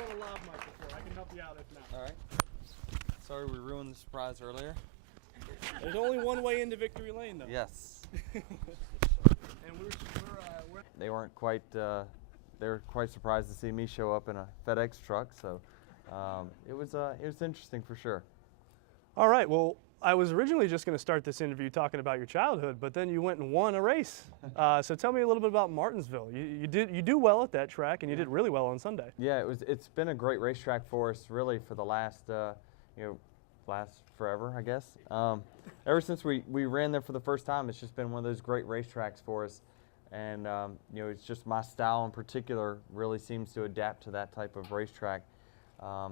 on a lav mic before. I can help you out if not. All right. Sorry we ruined the surprise earlier. There's only one way into victory lane, though. Yes. And we're They weren't quite. They were quite surprised to see me show up in a FedEx truck. So it was interesting for sure. all right. Well, I was originally just going to start this interview talking about your childhood, but then you went and won a race. So tell me a little bit about Martinsville. You do well at that track, and you did really well on Sunday. Yeah, it's been a great racetrack for us, really, for the last last forever, I guess. Ever since we ran there for the first time, it's just been one of those great racetracks for us, and it's just my style in particular really seems to adapt to that type of racetrack. I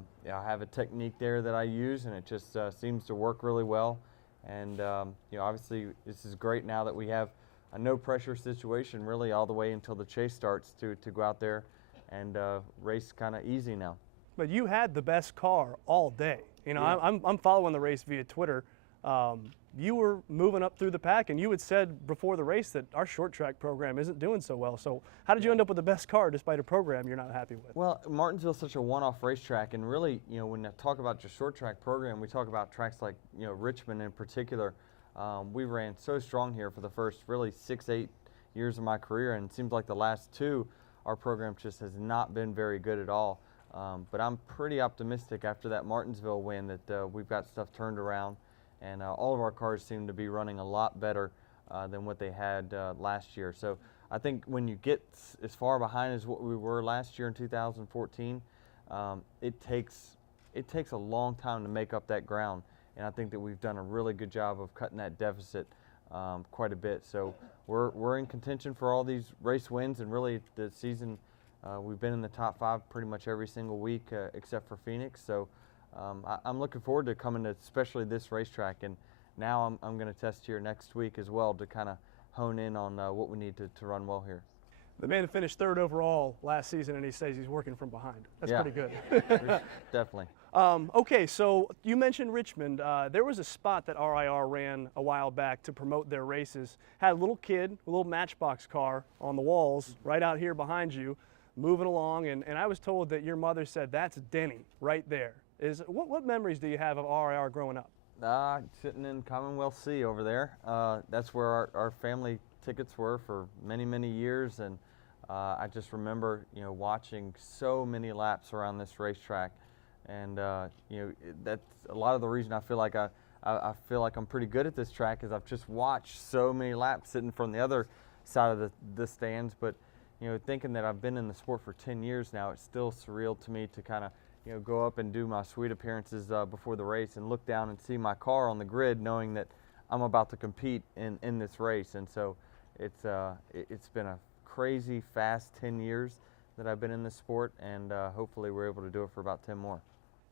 have a technique there that I use, and it just seems to work really well. And obviously, this is great now that we have a no-pressure situation, really, all the way until the chase starts to go out there and race kind of easy now. But you had the best car all day. Yeah. I'm following the race via Twitter. You were moving up through the pack, and you had said before the race that our short track program isn't doing so well. So how did you end up with the best car despite a program you're not happy with? Well, Martinsville's such a one-off racetrack, and really, when I talk about your short track program, we talk about tracks like, Richmond in particular. We ran so strong here for the first really 6-8 years of my career, and it seems like the last two, our program just has not been very good at all. But I'm pretty optimistic after that Martinsville win that we've got stuff turned around, and all of our cars seem to be running a lot better than what they had last year. So I think when you get as far behind as what we were last year in 2014, it takes a long time to make up that ground, and I think that we've done a really good job of cutting that deficit quite a bit. So we're in contention for all these race wins, and really the season we've been in the top 5 pretty much every single week except for Phoenix. So I'm looking forward to coming to especially this racetrack, and now I'm going to test here next week as well to kind of hone in on what we need to run well here. The man finished 3rd overall last season, and he says he's working from behind. That's Yeah. pretty good. Definitely. Okay, so you mentioned Richmond. There was a spot that RIR ran a while back to promote their races. Had a little kid, a little Matchbox car on the walls right out here behind you, moving along, and I was told that your mother said that's Denny right there. What memories do you have of RIR growing up? Sitting in Commonwealth C over there. That's where our family tickets were for many, many years, and I just remember, watching so many laps around this racetrack, and that's a lot of the reason I feel like I feel like I'm pretty good at this track is I've just watched so many laps sitting from the other side of the stands. But thinking that I've been in the sport for 10 years now, it's still surreal to me to kind of go up and do my suite appearances before the race and look down and see my car on the grid, knowing that I'm about to compete in this race. And so it's been a crazy fast 10 years that I've been in this sport, and hopefully we're able to do it for about 10 more.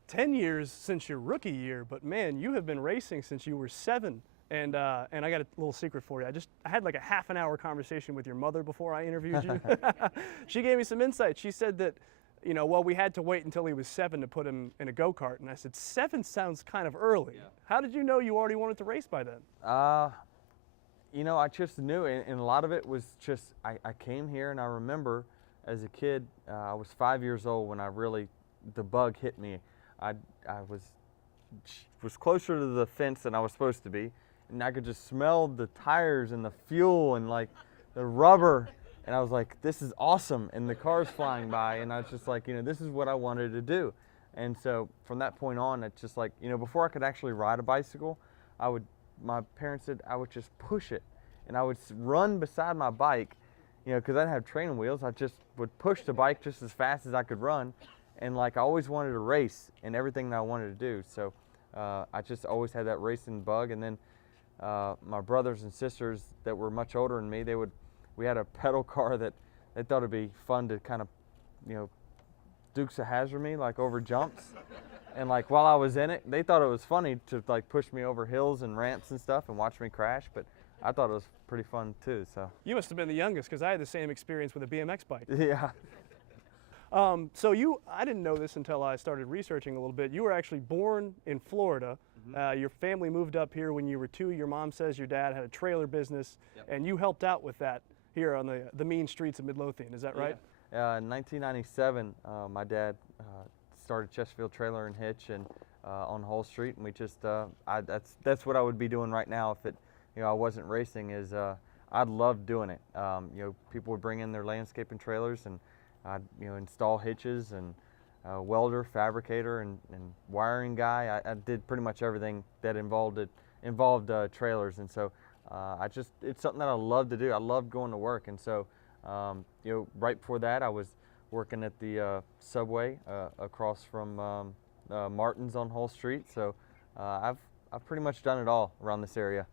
10 years since your rookie year, but man, you have been racing since you were 7. And I got a little secret for you. I had like a half an hour conversation with your mother before I interviewed you. She gave me some insight. She said that, we had to wait until he was 7 to put him in a go-kart. And I said, 7 sounds kind of early. Yeah. How did you know you already wanted to race by then? I just knew, and a lot of it was just, I came here, and I remember as a kid, I was 5 years old when the bug hit me. I was closer to the fence than I was supposed to be, and I could just smell the tires and the fuel and like the rubber, and I was like, this is awesome, and the car's flying by, and I was just like, this is what I wanted to do. And so from that point on, it's just like, before I could actually ride a bicycle, my parents said I would just push it, and I would run beside my bike, because I didn't have training wheels. I just would push the bike just as fast as I could run, and like I always wanted to race in everything that I wanted to do. So I just always had that racing bug. And then my brothers and sisters that were much older than me, we had a pedal car that they thought it'd be fun to kind of, Dukes of Hazzard me like over jumps. And like while I was in it, they thought it was funny to like push me over hills and ramps and stuff and watch me crash, but I thought it was pretty fun too. So you must have been the youngest, because I had the same experience with a BMX bike. Yeah. So I didn't know this until I started researching a little bit. You were actually born in Florida. Mm-hmm. Your family moved up here when you were 2. Your mom says your dad had a trailer business, yep, and you helped out with that here on the mean streets of Midlothian. Is that right? In 1997, my dad started Chesterfield Trailer and Hitch and on Hull Street, and we just that's what I would be doing right now if it I wasn't racing. Is I'd love doing it. People would bring in their landscaping trailers, and I'd install hitches and welder, fabricator, and wiring guy. I did pretty much everything that involved trailers, and so it's something that I love to do. I love going to work, and so right before that, I was working at the Subway across from Martin's on Hull Street. So I've pretty much done it all around this area.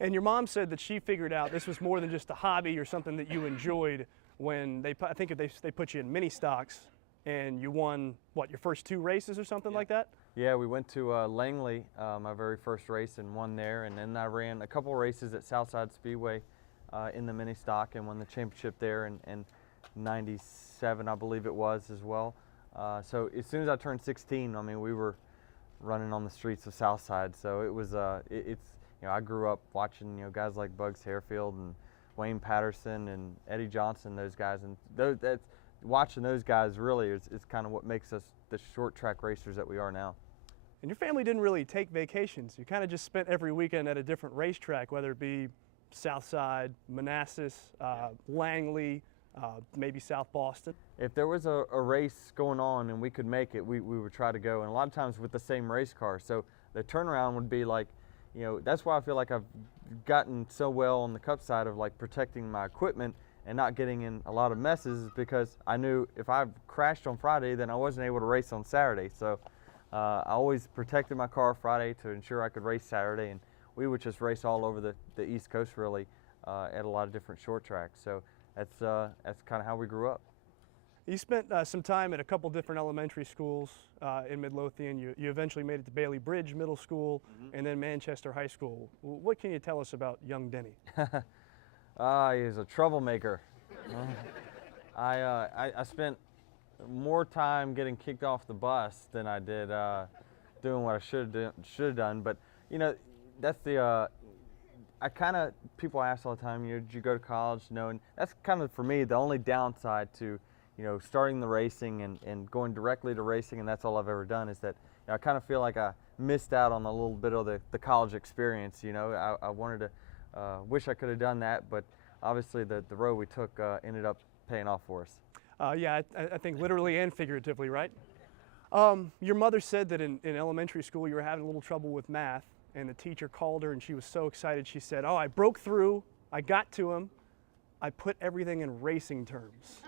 And your mom said that she figured out this was more than just a hobby or something that you enjoyed when they put you in mini stocks and you won, what, your first 2 races or something like that? Yeah, we went to Langley, my very first race, and won there. And then I ran a couple races at Southside Speedway in the mini stock and won the championship there in 97, I believe it was, as well. So as soon as I turned 16, I mean, we were running on the streets of Southside. So it was, I grew up watching, guys like Bugs Harefield and Wayne Patterson and Eddie Johnson, those guys, and watching those guys really is kind of what makes us the short track racers that we are now. And your family didn't really take vacations. You kind of just spent every weekend at a different racetrack, whether it be Southside, Manassas, Langley, maybe South Boston. If there was a race going on and we could make it, we would try to go, and a lot of times with the same race car. So the turnaround would be like, that's why I feel like I've gotten so well on the Cup side of like protecting my equipment and not getting in a lot of messes, is because I knew if I crashed on Friday, then I wasn't able to race on Saturday. So I always protected my car Friday to ensure I could race Saturday, and we would just race all over the East Coast really at a lot of different short tracks. So that's kind of how we grew up. You spent some time at a couple different elementary schools in Midlothian. You eventually made it to Bailey Bridge Middle School, and then Manchester High School. What can you tell us about young Denny? He's a troublemaker. I spent more time getting kicked off the bus than I did doing what I should have done. But that's the people ask all the time, did you go to college? No, and that's kind of for me the only downside to starting the racing and going directly to racing, and that's all I've ever done, is that I kind of feel like I missed out on a little bit of the college experience. I wanted to. Wish I could have done that, but obviously the road we took ended up paying off for us. Yeah, I think literally and figuratively, right? Your mother said that in elementary school you were having a little trouble with math, and the teacher called her and she was so excited. She said, "Oh, I broke through, I got to him, I put everything in racing terms."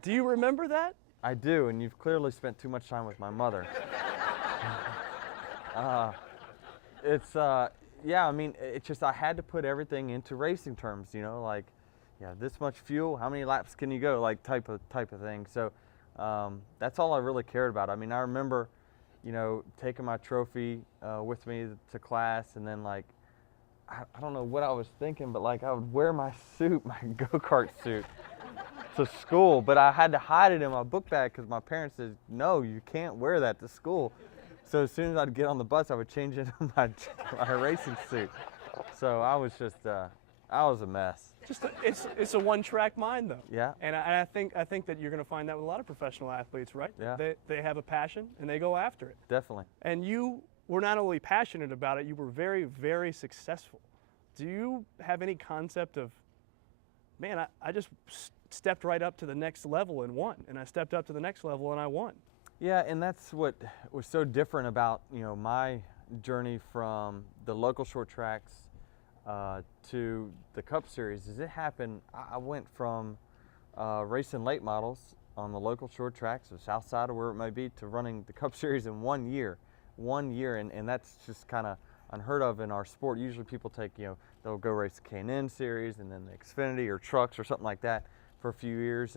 Do you remember that? I do, and you've clearly spent too much time with my mother. Yeah, I mean, it's just I had to put everything into racing terms, like, this much fuel, how many laps can you go, like type of thing. So that's all I really cared about. I mean, I remember, taking my trophy with me to class, and then like, I don't know what I was thinking, but like I would wear my suit, my go-kart suit, to school, but I had to hide it in my book bag because my parents said, no, you can't wear that to school. So as soon as I'd get on the bus, I would change into my racing suit. So I was just, I was a mess. It's a one-track mind, though. Yeah. And I think that you're going to find that with a lot of professional athletes, right? Yeah. They have a passion and they go after it. Definitely. And you were not only passionate about it, you were very, very successful. Do you have any concept of, man, I just stepped right up to the next level and won, and I stepped up to the next level and I won? Yeah, and that's what was so different about my journey from the local short tracks to the Cup Series. Is it happened? I went from racing late models on the local short tracks of Southside or where it may be to running the Cup Series in 1 year. 1 year, and that's just kind of unheard of in our sport. Usually people take they'll go race the K&N Series and then the Xfinity or trucks or something like that for a few years,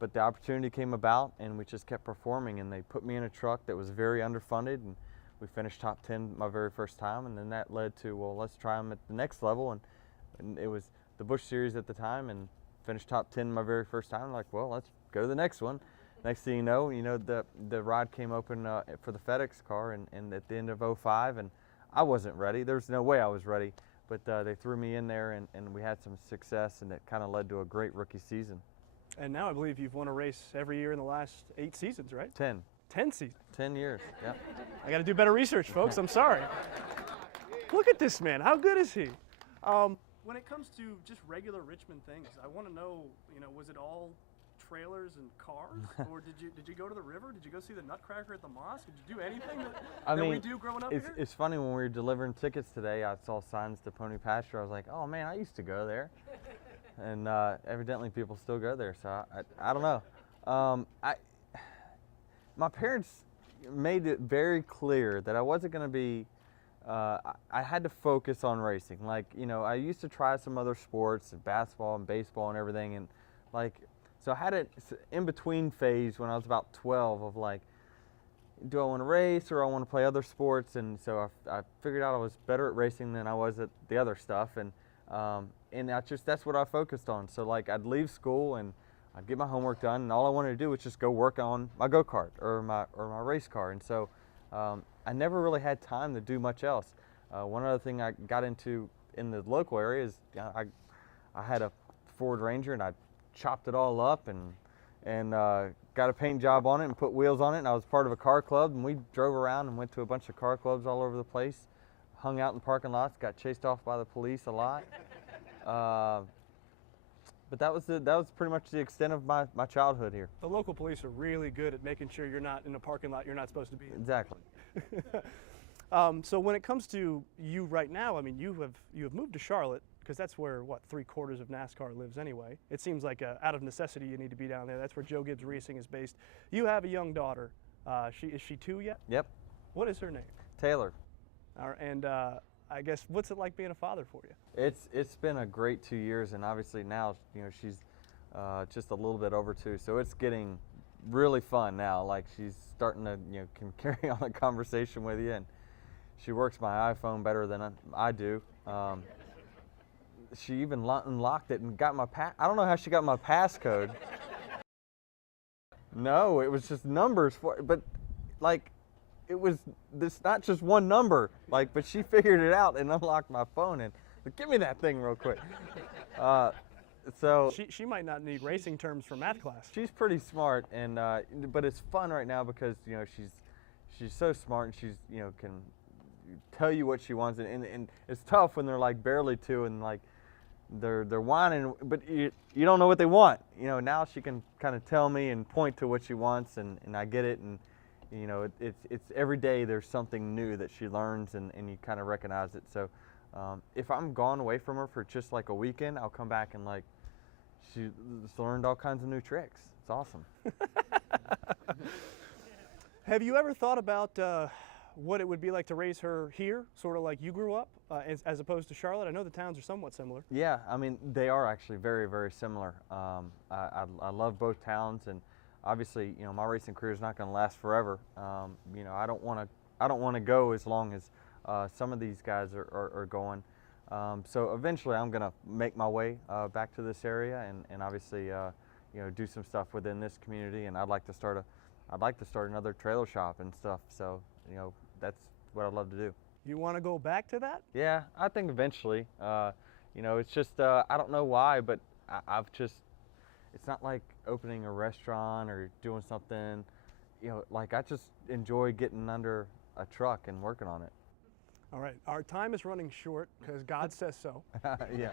but the opportunity came about, and we just kept performing, and they put me in a truck that was very underfunded, and we finished top 10 my very first time, and then that led to, well, let's try them at the next level, and it was the Busch Series at the time, and finished top 10 my very first time. Like, well, let's go to the next one. Next thing you know, the ride came open for the FedEx car, and at the end of '05, and I wasn't ready. There's no way I was ready, but they threw me in there, and we had some success, and it kind of led to a great rookie season. And now I believe you've won a race every year in the last 8 seasons, right? 10. 10 seasons. 10 years, yeah. I got to do better research, folks. I'm sorry. Look at this man. How good is he? When it comes to just regular Richmond things, I want to know, was it all trailers and cars, or did you go to the river? Did you go see the Nutcracker at the mosque? Did you do anything that we do growing up here? It's funny, when we were delivering tickets today, I saw signs to Pony Pasture. I was like, oh man, I used to go there. And evidently people still go there, so I don't know. My parents made it very clear that I wasn't going to be, I had to focus on racing. Like, I used to try some other sports, basketball and baseball and everything, and so I had an in-between phase when I was about 12 of like, do I want to race or I want to play other sports? And so I figured out I was better at racing than I was at the other stuff, and that's what I focused on. So like, I'd leave school and I'd get my homework done, and all I wanted to do was just go work on my go-kart or my race car. And so I never really had time to do much else. One other thing I got into in the local area is I had a Ford Ranger, and I chopped it all up and got a paint job on it and put wheels on it, and I was part of a car club, and we drove around and went to a bunch of car clubs all over the place, hung out in parking lots, got chased off by the police a lot. But that was pretty much the extent of my childhood here. The local police are really good at making sure you're not in a parking lot you're not supposed to be in. Exactly. So when it comes to you right now, I mean, you have moved to Charlotte, because that's where, what, 3/4 of NASCAR lives anyway. It seems like out of necessity you need to be down there. That's where Joe Gibbs Racing is based. You have a young daughter. Is she 2 yet? Yep. What is her name? Taylor. And I guess, what's it like being a father for you? It's been a great 2 years, and obviously now she's just a little bit over 2, so it's getting really fun now. Like, she's starting to can carry on a conversation with you, and she works my iPhone better than I do. She even unlocked it and got my I don't know how she got my passcode. No, it was just numbers but like, it's not just one number, like, but she figured it out and unlocked my phone, and give me that thing real quick. So she might not need racing terms for math class. She's pretty smart, and but it's fun right now because she's so smart, and she's can tell you what she wants, and it's tough when they're like barely 2 and like they're whining, but you don't know what they want. Now she can kind of tell me and point to what she wants, and I get it, and it's every day there's something new that she learns, and you kind of recognize it. So if I'm gone away from her for just like a weekend, I'll come back and like, she's learned all kinds of new tricks. It's awesome. Have you ever thought about what it would be like to raise her here, sort of like you grew up, as opposed to Charlotte? I know the towns are somewhat similar. Yeah, I mean, they are actually very, very similar. I love both towns, and obviously, my racing career is not going to last forever. I don't want to go as long as some of these guys are going. So eventually, I'm going to make my way back to this area, and obviously, do some stuff within this community. And I'd like to start another trailer shop and stuff. So that's what I'd love to do. You want to go back to that? Yeah, I think eventually. It's just I don't know why, but it's not like opening a restaurant or doing something. Like, I just enjoy getting under a truck and working on it. All right, our time is running short because God says so. Yeah.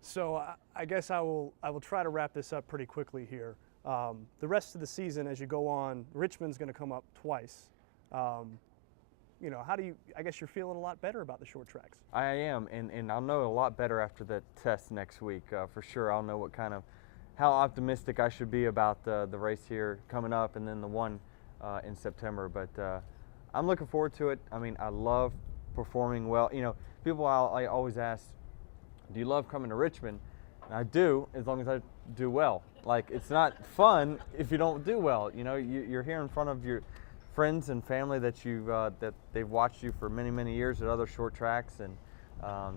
So I guess I will try to wrap this up pretty quickly here. The rest of the season, as you go on, Richmond's going to come up twice. How do you? I guess you're feeling a lot better about the short tracks. I am, and I'll know a lot better after the test next week for sure. I'll know how optimistic I should be about the race here coming up, and then the one in September. But I'm looking forward to it. I mean, I love performing well. People I always ask, do you love coming to Richmond? And I do, as long as I do well. Like, it's not fun if you don't do well. You're here in front of your friends and family that they've watched you for many, many years at other short tracks, and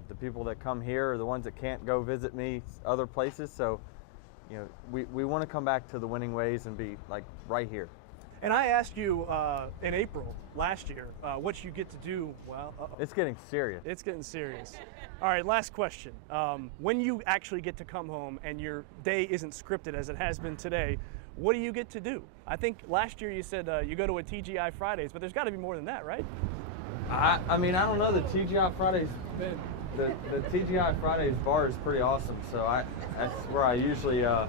the people that come here are the ones that can't go visit me other places. So we want to come back to the winning ways and be like right here. And I asked you in April last year what you get to do. Well, It's getting serious. it's getting serious. All right, last question. When you actually get to come home and your day isn't scripted as it has been today, what do you get to do? I think last year you said you go to a TGI Fridays, but there's got to be more than that, right? I mean, I don't know. The TGI Fridays, the TGI Fridays bar is pretty awesome. So that's where I usually I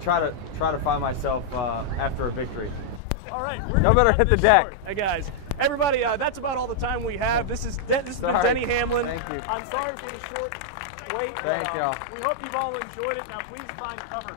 try to find myself after a victory. All right, we're Y'all better gonna cut hit the this deck. short. Hey guys, everybody, that's about all the time we have. This has been Sorry. Denny Hamlin. Thank you. I'm sorry for the short wait. Thank y'all. We hope you've all enjoyed it. Now please find cover.